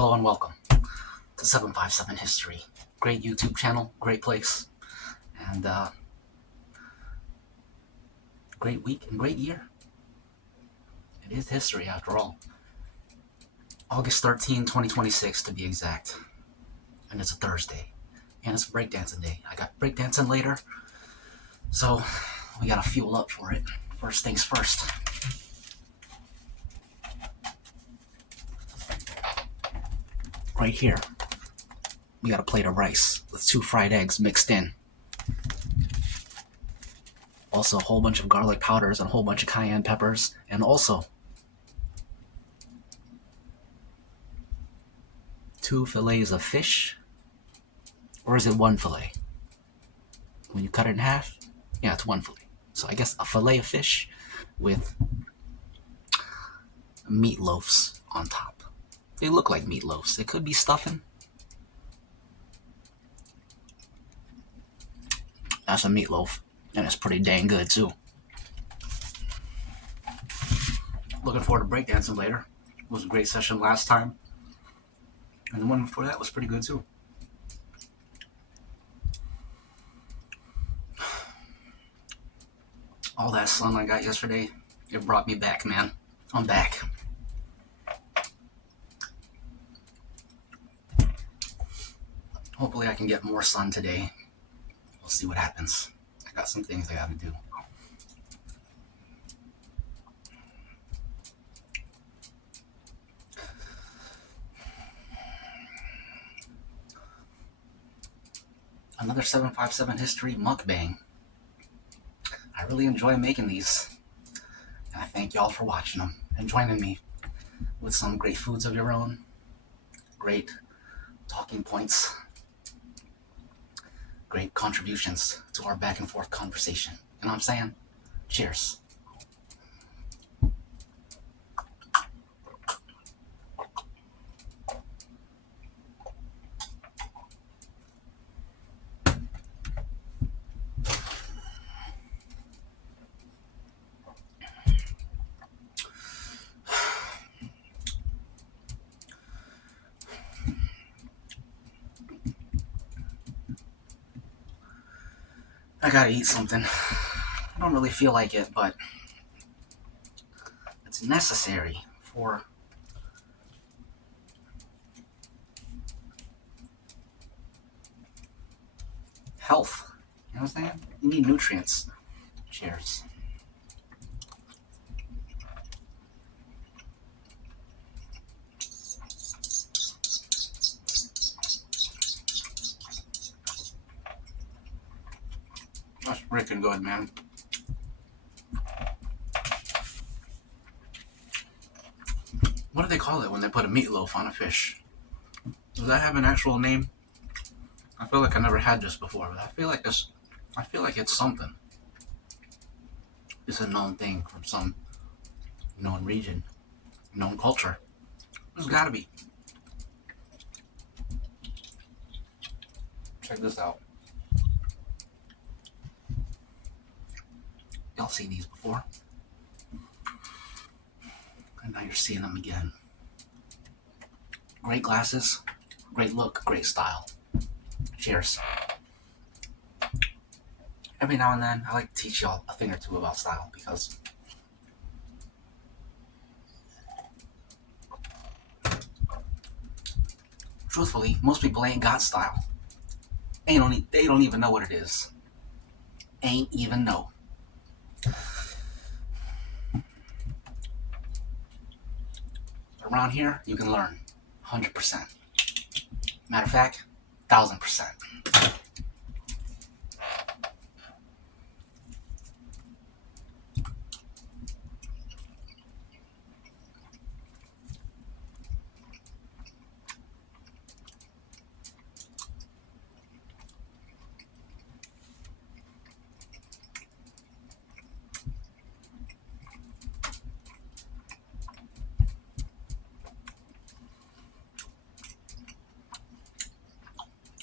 Hello and welcome to 757 History. Great YouTube channel, great place, and great week and great year. It is history after all. August 13, 2026 to be exact. And it's a Thursday. And it's breakdancing day. I got breakdancing later, so we gotta fuel up for it. First things first. Right here, we got a plate of rice with 2 fried eggs mixed in. Also a whole bunch of garlic powders and a whole bunch of cayenne peppers. And also 2 fillets of fish. Or is it 1 fillet? When you cut it in half, yeah, it's 1 fillet. So I guess a fillet of fish with meatloafs on top. They look like meatloafs. It could be stuffing. That's a meatloaf, and it's pretty dang good too. Looking forward to breakdancing later. It was a great session last time, and the one before that was pretty good too. All that sun I got yesterday, it brought me back, man. I'm back. Hopefully I can get more sun today. We'll see what happens. I got some things I gotta do. Another 757 History Mukbang. I really enjoy making these. And I thank y'all for watching them and joining me with some great foods of your own. Great talking points. Great contributions to our back and forth conversation. You know what I'm saying? Cheers. I gotta eat something. I don't really feel like it, but it's necessary for health. You know what I'm saying? You need nutrients. Cheers. That's freaking good, man. What do they call it when they put a meatloaf on a fish? Does that have an actual name? I feel like I never had this before, but I feel like it's something. It's a known thing from some known region, known culture. There's gotta be. Check this out. Y'all seen these before. And now you're seeing them again. Great glasses, great look, great style. Cheers. Every now and then, I like to teach y'all a thing or two about style because truthfully, most people ain't got style. They don't even know what it is. Ain't even know. Around here, you can learn 100%. Matter of fact, 1000%.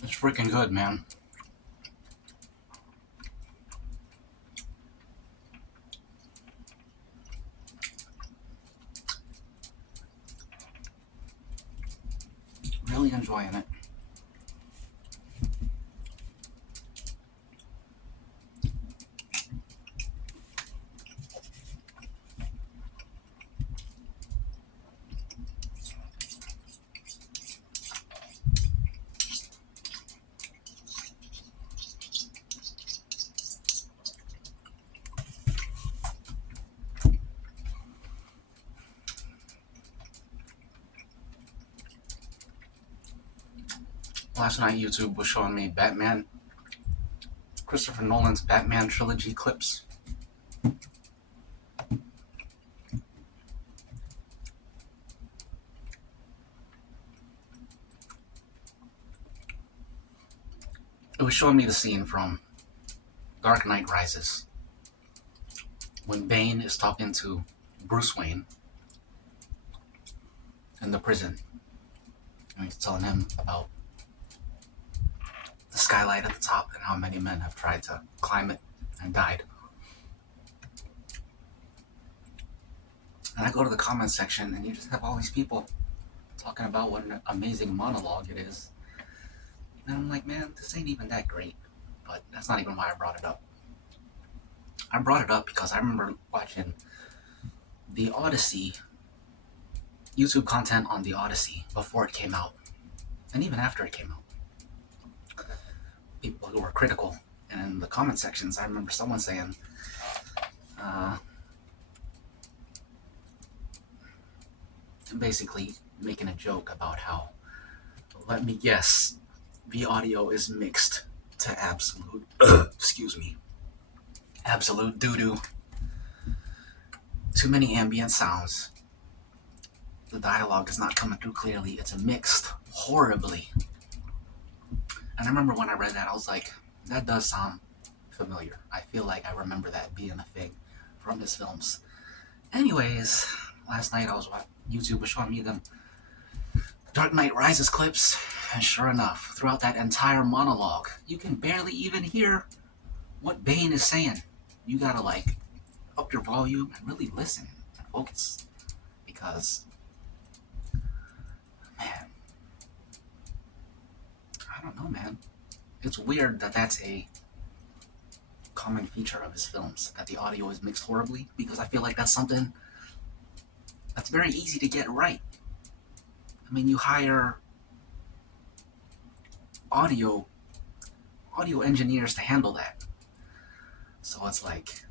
It's freaking good, man. really enjoying it. Last night YouTube was showing me Christopher Nolan's Batman trilogy clips. It was showing me the scene from Dark Knight Rises when Bane is talking to Bruce Wayne in the prison, and he's telling him about the skylight at the top and how many men have tried to climb it and died. And I go to the comment section and you just have all these people talking about what an amazing monologue it is. And I'm like, man, this ain't even that great. But that's not even why I brought it up. I brought it up because I remember watching the Odyssey, YouTube content on the Odyssey before it came out. And even after it came out. People who were critical. And in the comment sections, I remember someone saying, basically making a joke about how, let me guess, the audio is mixed to absolute, absolute doo-doo. Too many ambient sounds. The dialogue is not coming through clearly. It's mixed horribly. And I remember when I read that, I was like, that does sound familiar. I feel like I remember that being a thing from his films. Anyways, last night YouTube was showing me them Dark Knight Rises clips, and sure enough, throughout that entire monologue, you can barely even hear what Bane is saying. You gotta up your volume and really listen and focus, because, man, I don't know, man. It's weird that that's a common feature of his films, that the audio is mixed horribly, because I feel like that's something that's very easy to get right. I mean, you hire audio engineers to handle that. So it's like,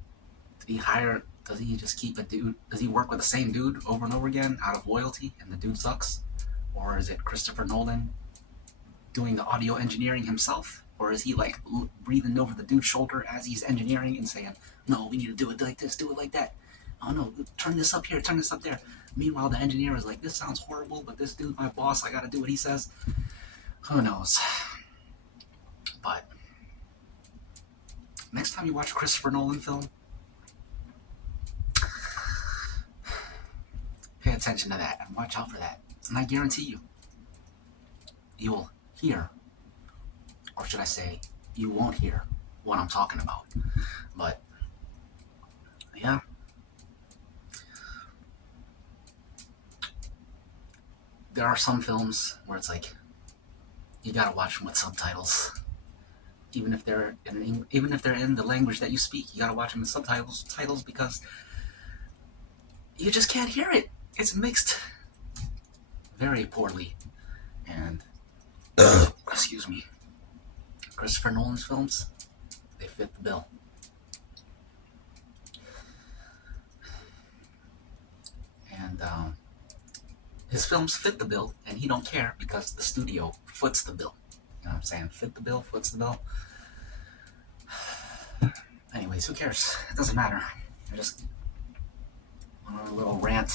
does he just keep a dude, does he work with the same dude over and over again out of loyalty and the dude sucks? Or is it Christopher Nolan doing the audio engineering himself? Or is he breathing over the dude's shoulder as he's engineering and saying, no, we need to do it like this, do it like that. Oh no, turn this up here, turn this up there. Meanwhile, the engineer is like, this sounds horrible, but this dude, my boss, I gotta do what he says. Who knows? But next time you watch a Christopher Nolan film, pay attention to that and watch out for that. And I guarantee you, you will hear, or should I say, you won't hear what I'm talking about. But, yeah. There are some films where it's like, you gotta watch them with subtitles. Even if they're in the language that you speak, you gotta watch them with subtitles, because you just can't hear it. It's mixed very poorly. And excuse me, Christopher Nolan's films, they fit the bill. And his films fit the bill, and he don't care because the studio foots the bill. You know what I'm saying? Fit the bill, foots the bill. Anyways, who cares? It doesn't matter. I just went on a little rant.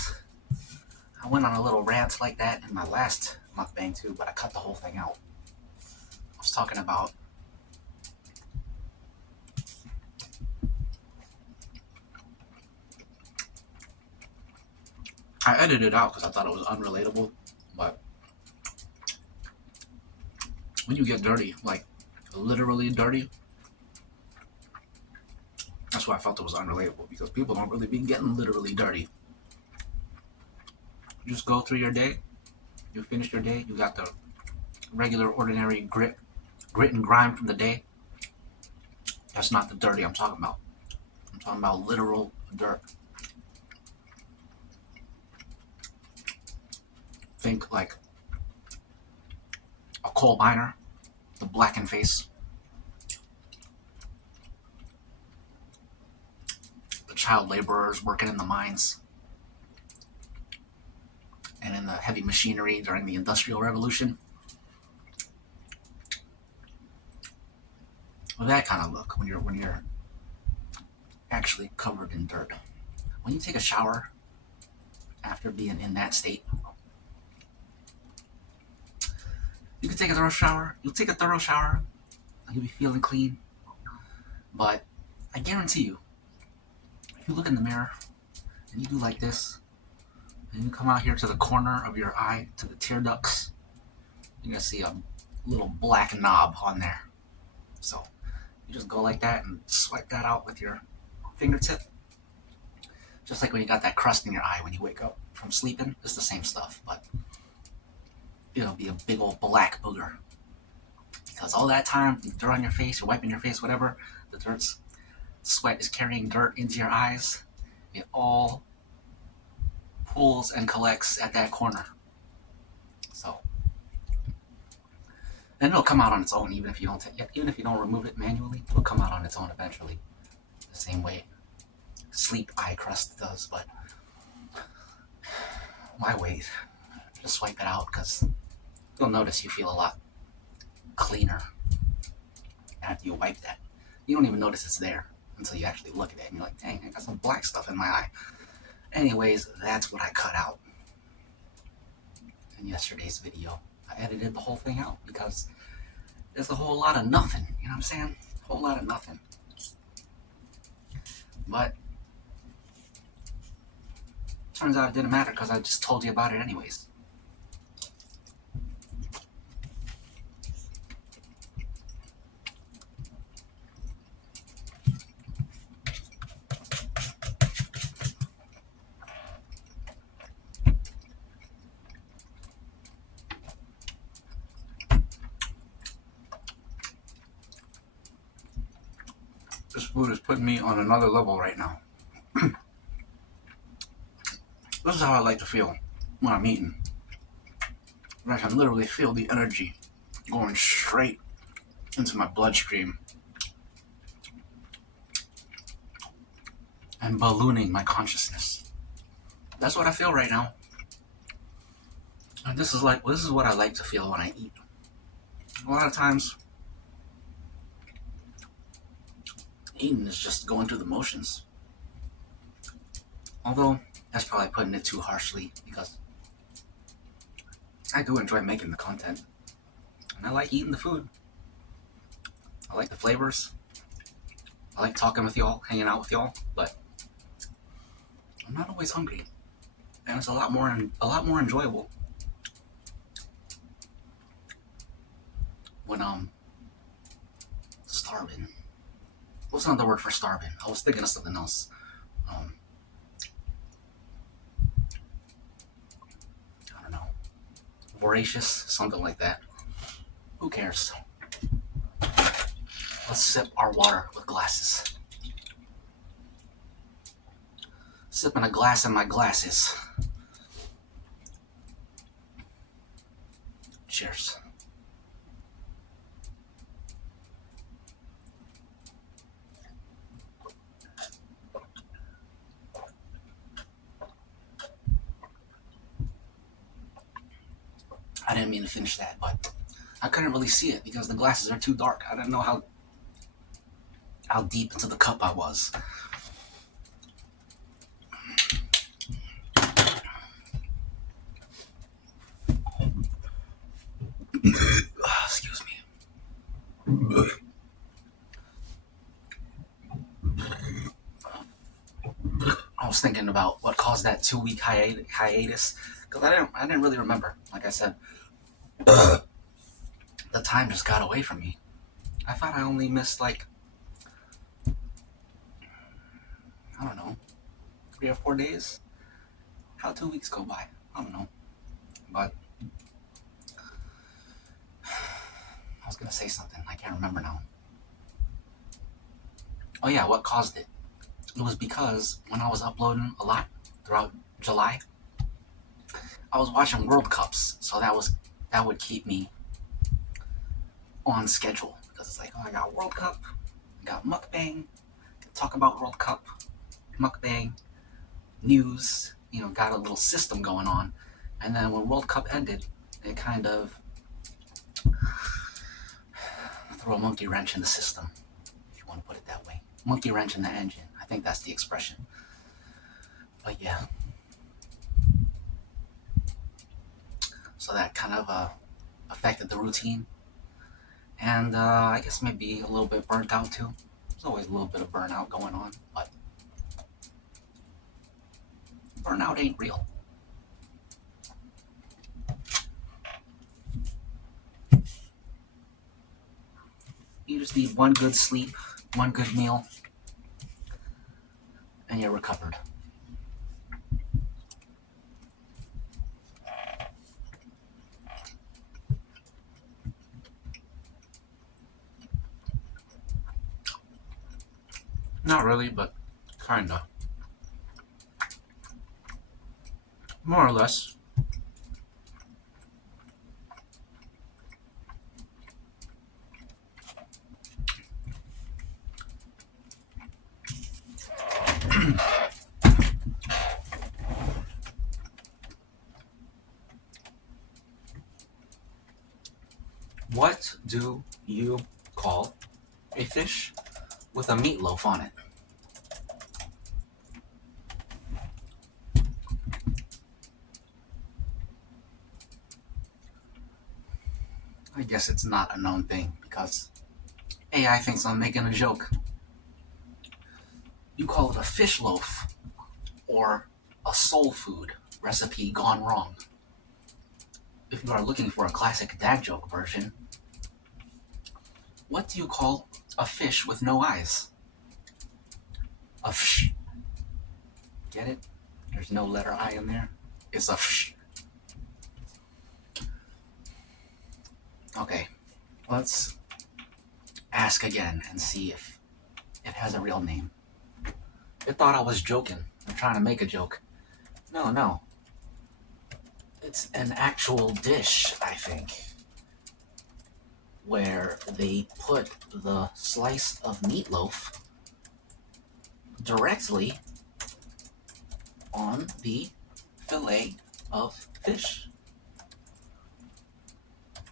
I went on a little rant like that in my last mukbang too, but I cut the whole thing out. I was talking about I edited it out because I thought it was unrelatable, but when you get dirty, literally dirty, that's why I felt it was unrelatable, because people don't really be getting literally dirty. You just go through your day, you finish your day, you got the regular, ordinary grit and grime from the day. That's not the dirty I'm talking about. I'm talking about literal dirt. Think like a coal miner, the blackened face, the child laborers working in the mines and in the heavy machinery during the Industrial Revolution. Well, that kind of look when you're actually covered in dirt. When you take a shower after being in that state, you can take a thorough shower. You'll take a thorough shower. You'll be feeling clean. But I guarantee you, if you look in the mirror and you do like this, and you come out here to the corner of your eye, to the tear ducts, you're gonna see a little black knob on there. So you just go like that and swipe that out with your fingertip. Just like when you got that crust in your eye when you wake up from sleeping, it's the same stuff, but it'll be a big old black booger. Because all that time, you dirt on your face, you're wiping your face, whatever, the sweat is carrying dirt into your eyes. It all pools and collects at that corner. So, and it'll come out on its own, even if you don't remove it manually. It'll come out on its own eventually, the same way sleep eye crust does. But why wait? Just swipe it out, because you'll notice you feel a lot cleaner after you wipe that. You don't even notice it's there until you actually look at it and you're like, dang, I got some black stuff in my eye. Anyways, that's what I cut out in yesterday's video. I edited the whole thing out because there's a whole lot of nothing. You know what I'm saying? A whole lot of nothing. But turns out it didn't matter because I just told you about it anyways. This food is putting me on another level right now. This is how I like to feel when I'm eating. I can literally feel the energy going straight into my bloodstream and ballooning my consciousness. That's what I feel right now. And this is what I like to feel when I eat. A lot of times, eating is just going through the motions. Although, that's probably putting it too harshly, because I do enjoy making the content. And I like eating the food. I like the flavors. I like talking with y'all, hanging out with y'all, but I'm not always hungry. And it's a lot more enjoyable when I'm starving. What's another word for starving? I was thinking of something else. I don't know. Voracious, something like that. Who cares? Let's sip our water with glasses. Sipping a glass in my glasses. Cheers. I didn't mean to finish that, but I couldn't really see it because the glasses are too dark. I didn't know how deep into the cup I was. Excuse me. I was thinking about what caused that 2-week hiatus, because I didn't really remember. Like I said, the time just got away from me. I thought I only missed like, I don't know, 3 or 4 days. How'd 2 weeks go by? I don't know. But was gonna say something. I can't remember now. Oh yeah, what caused it? It was because when I was uploading a lot throughout July, I was watching World Cups, so that would keep me on schedule because it's like, oh, I got World Cup, I got Mukbang, talk about World Cup, Mukbang, news, got a little system going on. And then when World Cup ended, it kind of threw a monkey wrench in the system, if you want to put it that way. Monkey wrench in the engine. I think that's the expression. But yeah. So that kind of affected the routine. And I guess maybe a little bit burnt out too. There's always a little bit of burnout going on, but burnout ain't real. You just need one good sleep, one good meal, and you're recovered. Not really, but kinda. More or less. What do you call a fish with a meatloaf on it? I guess it's not a known thing because AI thinks I'm making a joke. You call it a fish loaf or a soul food recipe gone wrong. If you are looking for a classic dad joke version, what do you call a fish with no eyes? A fish. Get it? There's no letter I in there. It's a fish. Okay, let's ask again and see if it has a real name. It thought I was joking. I'm trying to make a joke. No. It's an actual dish, I think, where they put the slice of meatloaf directly on the fillet of fish.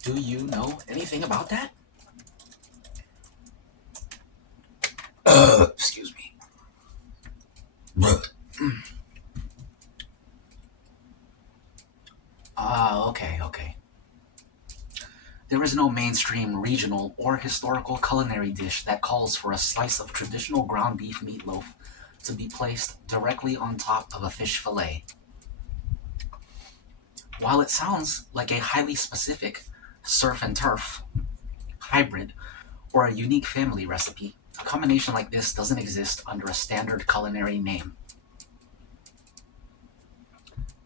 Do you know anything about that? Excuse me. Okay. There is no mainstream, regional, or historical culinary dish that calls for a slice of traditional ground beef meatloaf to be placed directly on top of a fish fillet. While it sounds like a highly specific surf and turf, hybrid, or a unique family recipe, a combination like this doesn't exist under a standard culinary name.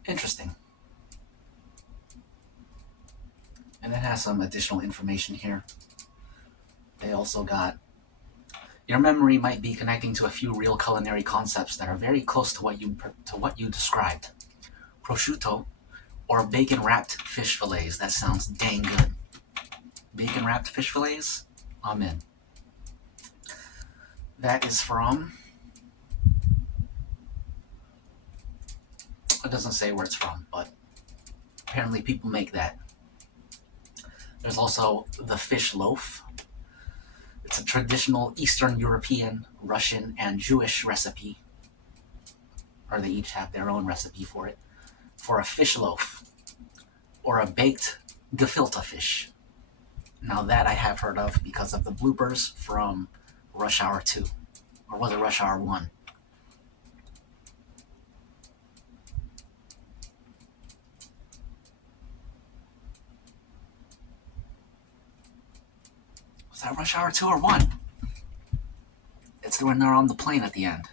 Interesting. And it has some additional information here. They also got, your memory might be connecting to a few real culinary concepts that are very close to what you described. Prosciutto or bacon wrapped fish fillets. That sounds dang good. Bacon wrapped fish fillets? I'm in. That is from, it doesn't say where it's from, but apparently people make that. There's also the fish loaf. It's a traditional Eastern European, Russian, and Jewish recipe, or they each have their own recipe for it, for a fish loaf, or a baked gefilte fish. Now that I have heard of because of the bloopers from Rush Hour 2, or was it Rush Hour 1? Was that Rush Hour 2 or 1? It's when they're on the plane at the end.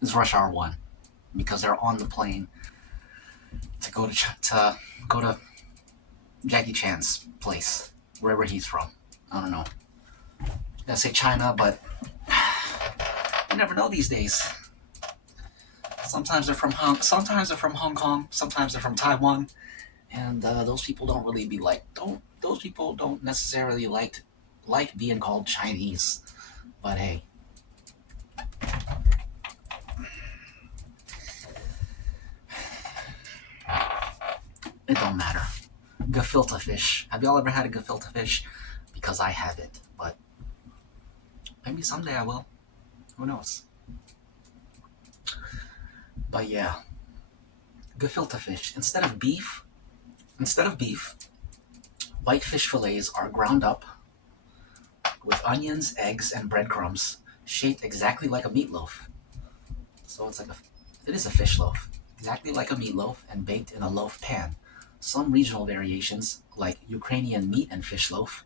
It's Rush Hour 1 because they're on the plane to go to Jackie Chan's place. wherever he's from. I don't know. I say China, but you never know these days. Sometimes they're from sometimes they're from Hong Kong, sometimes they're from Taiwan, and those people don't really be like don't those people don't necessarily like being called Chinese. But hey, it don't matter. Gefilte fish. Have y'all ever had a gefilte fish? Because I haven't, but maybe someday I will. Who knows? But yeah, gefilte fish. Instead of beef, white fish fillets are ground up with onions, eggs, and breadcrumbs, shaped exactly like a meatloaf. So it is a fish loaf, exactly like a meatloaf, and baked in a loaf pan. Some regional variations, like Ukrainian meat and fish loaf,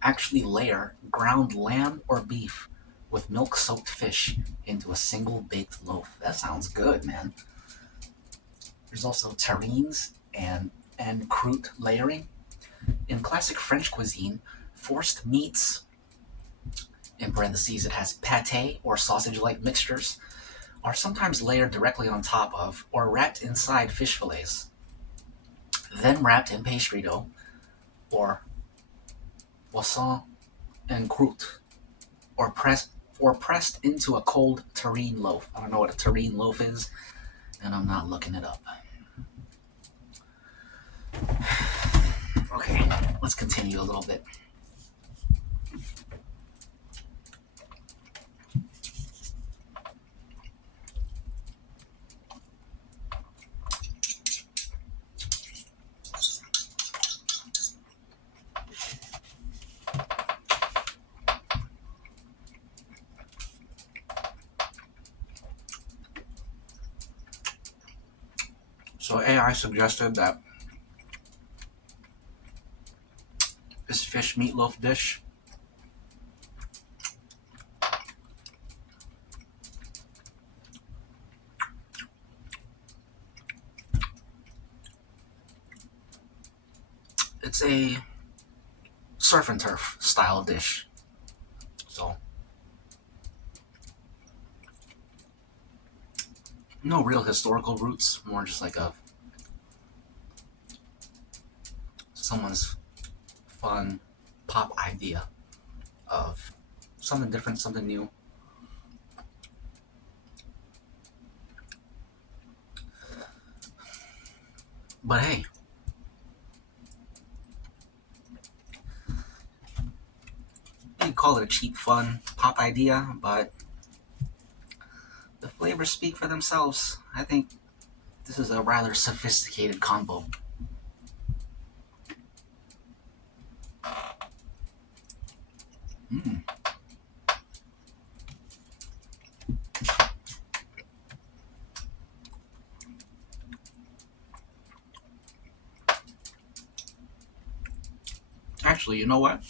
actually layer ground lamb or beef with milk-soaked fish into a single baked loaf. That sounds good, man. There's also terrines and croûte layering. In classic French cuisine, forced meats, in parentheses it has pâté or sausage-like mixtures, are sometimes layered directly on top of or wrapped inside fish fillets, then wrapped in pastry dough or poisson and croûte, or pressed into a cold terrine loaf. I don't know what a terrine loaf is, and I'm not looking it up. Okay, let's continue a little bit. So AI suggested that this fish meatloaf dish it's a surf and turf style dish. So no real historical roots, more just like someone's fun pop idea of something different, something new. But hey, you call it a cheap, fun pop idea, but the flavors speak for themselves. I think this is a rather sophisticated combo. Mm. Actually, you know what?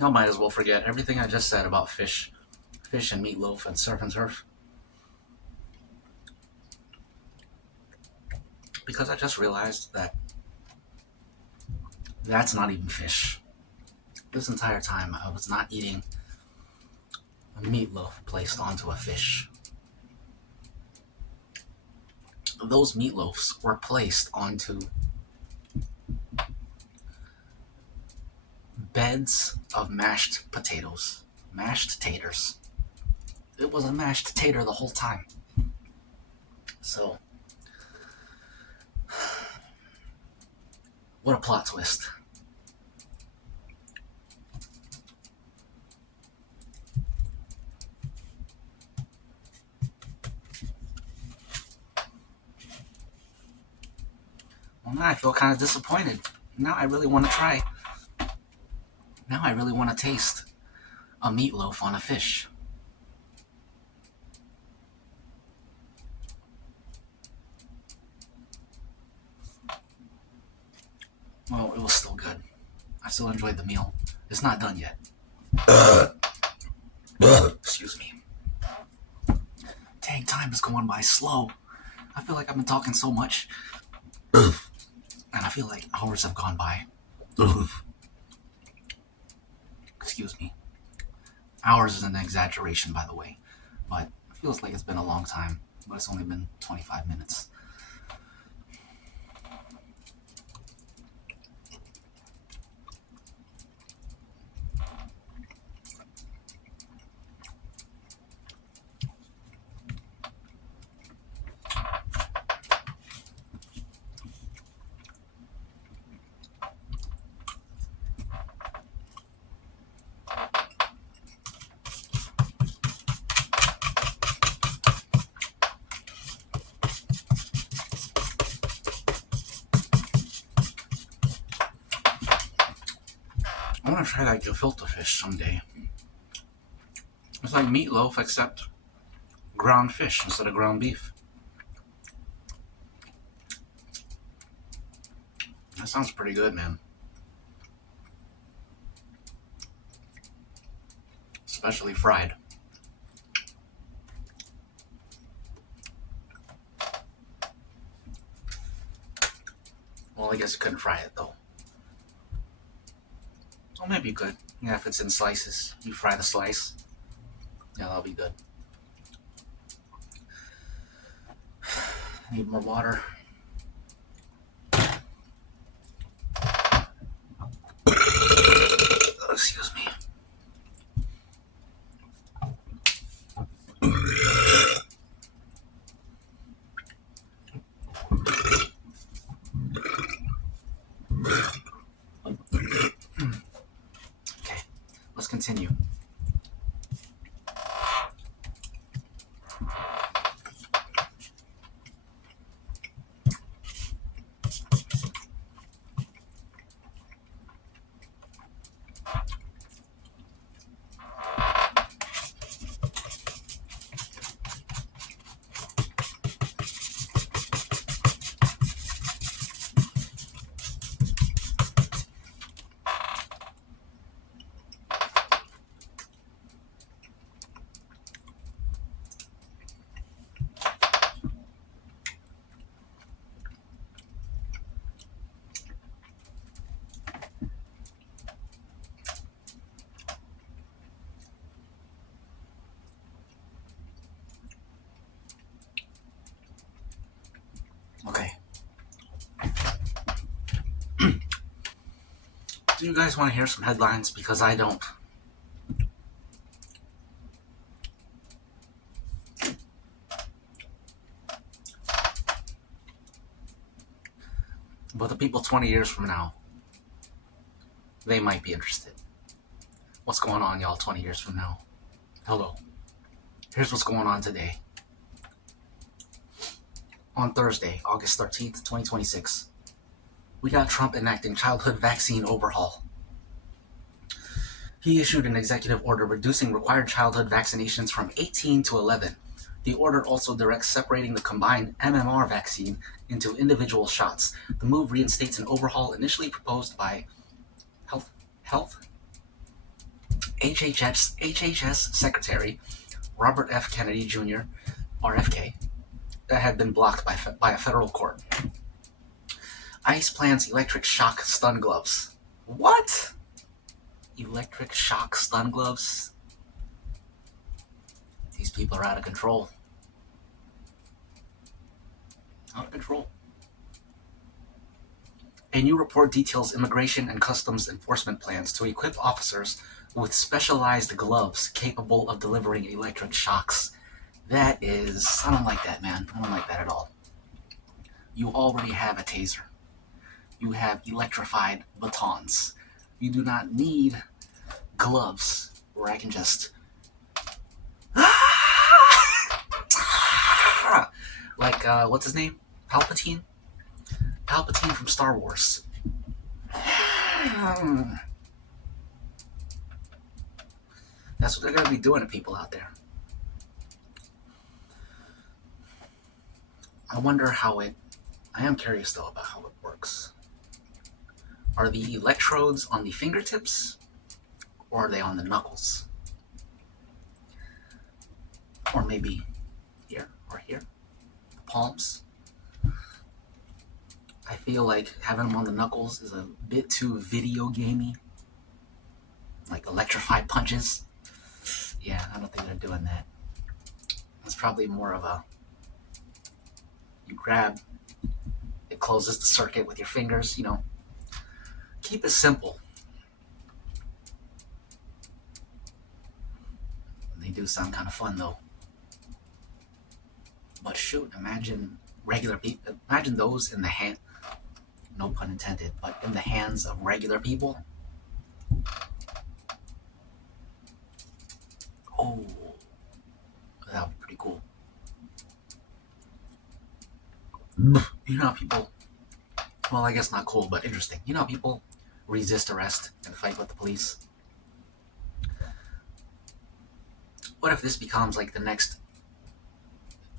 I might as well forget everything I just said about fish and meatloaf and surf and turf. Because I just realized that that's not even fish. This entire time I was not eating a meatloaf placed onto a fish. Those meatloafs were placed onto beds of mashed potatoes, mashed taters. It was a mashed tater the whole time. So, what a plot twist. Well, now I feel kind of disappointed. Now I really want to try. Now I really want to taste a meatloaf on a fish. Well, it was still good. I still enjoyed the meal. It's not done yet. Excuse me. Dang, time is going by slow. I feel like I've been talking so much. And I feel like hours have gone by. Excuse me. Hours is an exaggeration, by the way. But it feels like it's been a long time. But it's only been 25 minutes. I want to try that gefilte fish someday. It's like meatloaf, except ground fish instead of ground beef. That sounds pretty good, man. Especially fried. Well, I guess you couldn't fry it, though. Oh, maybe you could. Yeah, if it's in slices. You fry the slice. Yeah, that'll be good. Need more water. Excuse me. Okay, let's continue. Okay. Do you guys want to hear some headlines? Because I don't. But the people 20 years from now, they might be interested. What's going on, y'all, 20 years from now? Hello. Here's what's going on today. On Thursday, August 13th, 2026, we got Trump enacting childhood vaccine overhaul. He issued an executive order reducing required childhood vaccinations from 18 to 11. The order also directs separating the combined MMR vaccine into individual shots. The move reinstates an overhaul initially proposed by Health HHS Secretary Robert F. Kennedy Jr., RFK, that had been blocked by a federal court. ICE plans electric shock stun gloves. What? Electric shock stun gloves? These people are out of control. Out of control. A new report details immigration and customs enforcement plans to equip officers with specialized gloves capable of delivering electric shocks. That is... I don't like that, man. I don't like that at all. You already have a taser. You have electrified batons. You do not need gloves where I can just... like, what's his name? Palpatine? Palpatine from Star Wars. That's what they're going to be doing to people out there. I wonder how it... I am curious, though, about how it works. Are the electrodes on the fingertips? Or are they on the knuckles? Or maybe here. or here, the palms. I feel like having them on the knuckles is a bit too video gamey, like electrified punches. Yeah, I don't think they're doing that. It's probably more of a, you grab, it closes the circuit with your fingers, keep it simple. They do sound kind of fun though. But shoot, imagine imagine those in the hand, no pun intended, but in the hands of regular people. Oh, that would be pretty cool. You know how people, well, I guess not cool, but interesting. You know how people resist arrest and fight with the police? What if this becomes like the next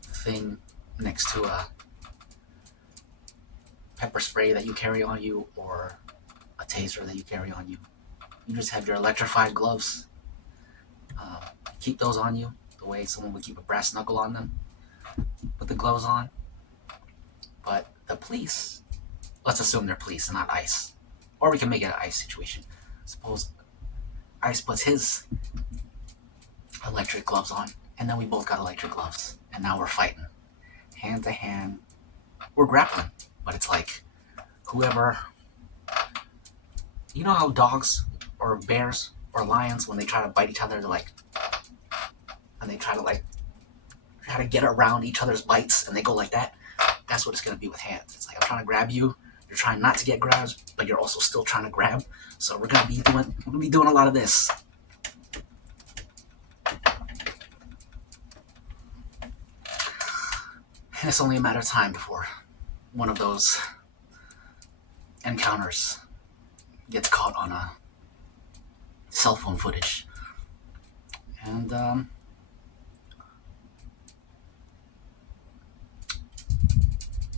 thing next to a pepper spray that you carry on you or a taser that you carry on you? You just have your electrified gloves. Keep those on you the way someone would keep a brass knuckle on them. Put the gloves on. But the police, let's assume they're police and not ICE. Or we can make it an ICE situation. Suppose ICE puts his electric gloves on, and then we both got electric gloves. And now we're fighting. Hand to hand. We're grappling. But it's like, whoever... You know how dogs or bears or lions, when they try to bite each other, they're like... And they try to get around each other's bites, and they go like that? That's what it's going to be with hands. It's like, I'm trying to grab you. You're trying not to get grabbed, but you're also still trying to grab. So we're going to be doing a lot of this. And it's only a matter of time before one of those encounters gets caught on a cell phone footage. And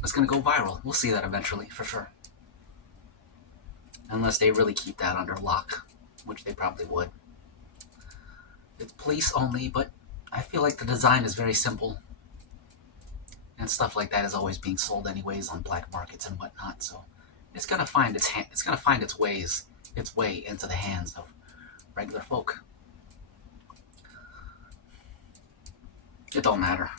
it's going to go viral. We'll see that eventually, for sure. Unless they really keep that under lock, which they probably would. It's police only, but I feel like the design is very simple. And stuff like that is always being sold anyways on black markets and whatnot. So it's going to find its way into the hands of regular folk. It don't matter.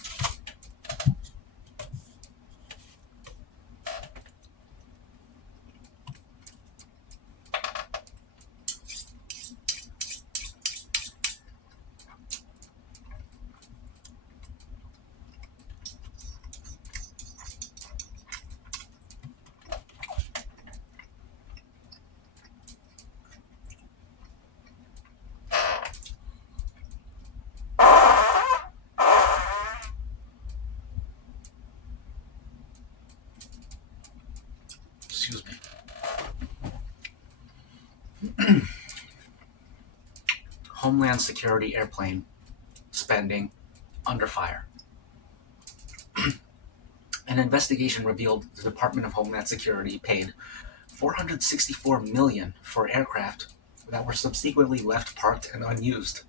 Excuse me. Homeland Security airplane spending under fire. An investigation revealed the Department of Homeland Security paid $464 million for aircraft that were subsequently left parked and unused.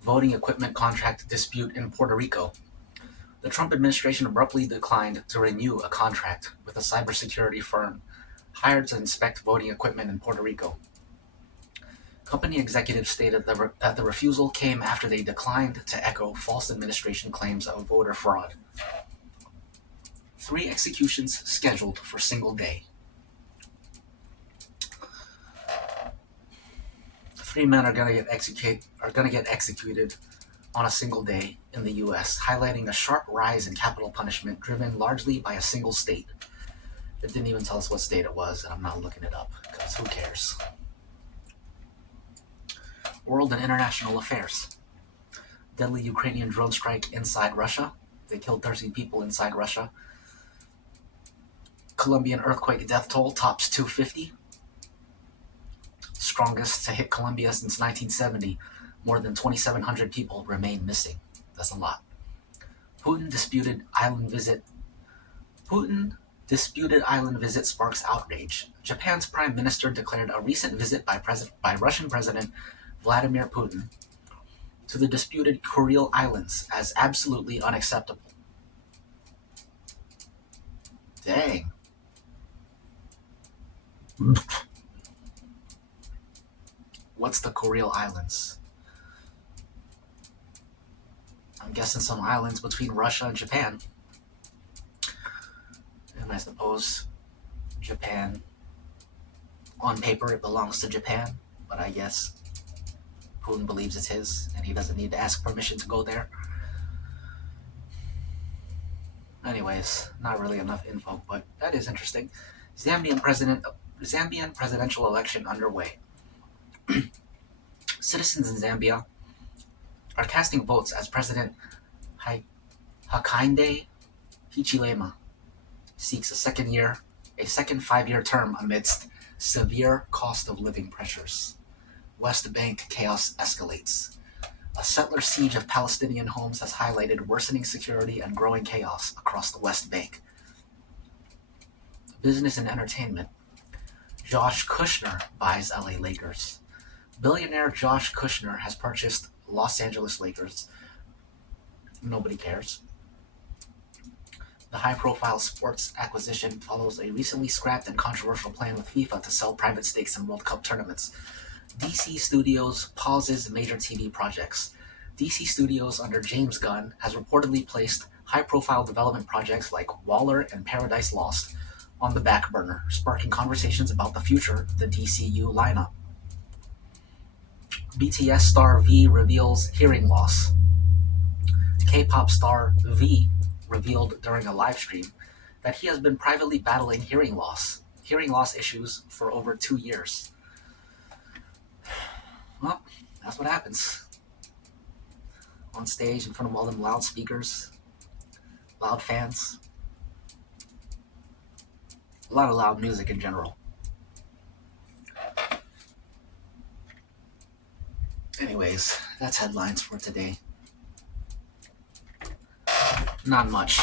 Voting equipment contract dispute in Puerto Rico. The Trump administration abruptly declined to renew a contract with a cybersecurity firm hired to inspect voting equipment in Puerto Rico. Company executives stated that the refusal came after they declined to echo false administration claims of voter fraud. 3 executions scheduled for single day. 3 men are going to get executed on a single day in the U.S., highlighting a sharp rise in capital punishment driven largely by a single state. It didn't even tell us what state it was, and I'm not looking it up, because who cares? World and international affairs. Deadly Ukrainian drone strike inside Russia. They killed 13 people inside Russia. Colombian earthquake death toll tops 250. Strongest to hit Colombia since 1970. More than 2,700 people remain missing. That's a lot. Putin disputed island visit sparks outrage. Japan's prime minister declared a recent visit by Russian President Vladimir Putin to the disputed Kuril Islands as absolutely unacceptable. Dang. What's the Kuril Islands? I'm guessing some islands between Russia and Japan. And I suppose Japan, on paper, it belongs to Japan, but I guess Putin believes it's his, and he doesn't need to ask permission to go there. Anyways, not really enough info, but that is interesting. Zambian presidential election underway. Citizens in Zambia are casting votes as President Hakainde Hichilema seeks a second 5-year term amidst severe cost of living pressures. West Bank chaos escalates. A settler siege of Palestinian homes has highlighted worsening security and growing chaos across the West Bank. Business and entertainment. Josh Kushner buys LA Lakers. Billionaire Josh Kushner has purchased Los Angeles Lakers. Nobody cares. The high-profile sports acquisition follows a recently scrapped and controversial plan with FIFA to sell private stakes in World Cup tournaments. DC Studios pauses major TV projects. DC Studios under James Gunn has reportedly placed high-profile development projects like Waller and Paradise Lost on the back burner, sparking conversations about the future of the DCU lineup. BTS star V reveals hearing loss. K-pop star V revealed during a live stream that he has been privately battling hearing loss issues for over 2 years. Well, that's what happens. On stage in front of all them loudspeakers, loud fans, a lot of loud music in general. Anyways, that's headlines for today. Not much.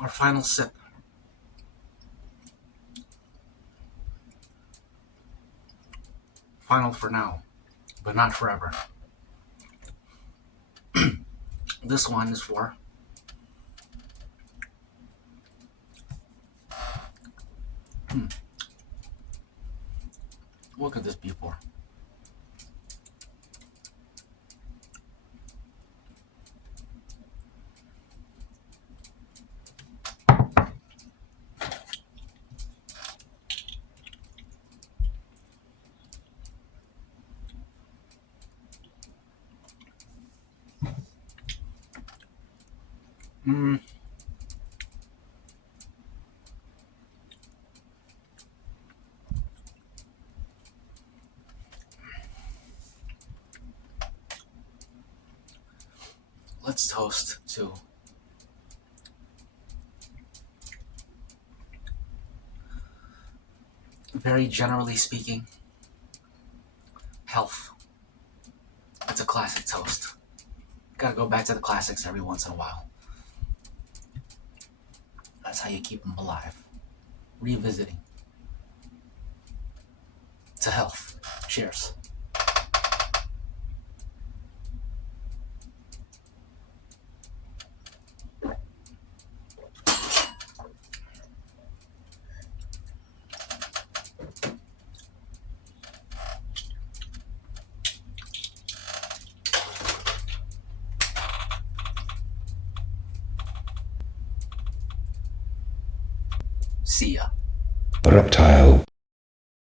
Our final sip. Final for now, but not forever. This one is for what could this be for? Let's toast to very generally speaking, health. It's a classic toast. Gotta go back to the classics every once in a while. That's how you keep them alive. Revisiting. To health. Cheers. See ya. Reptile.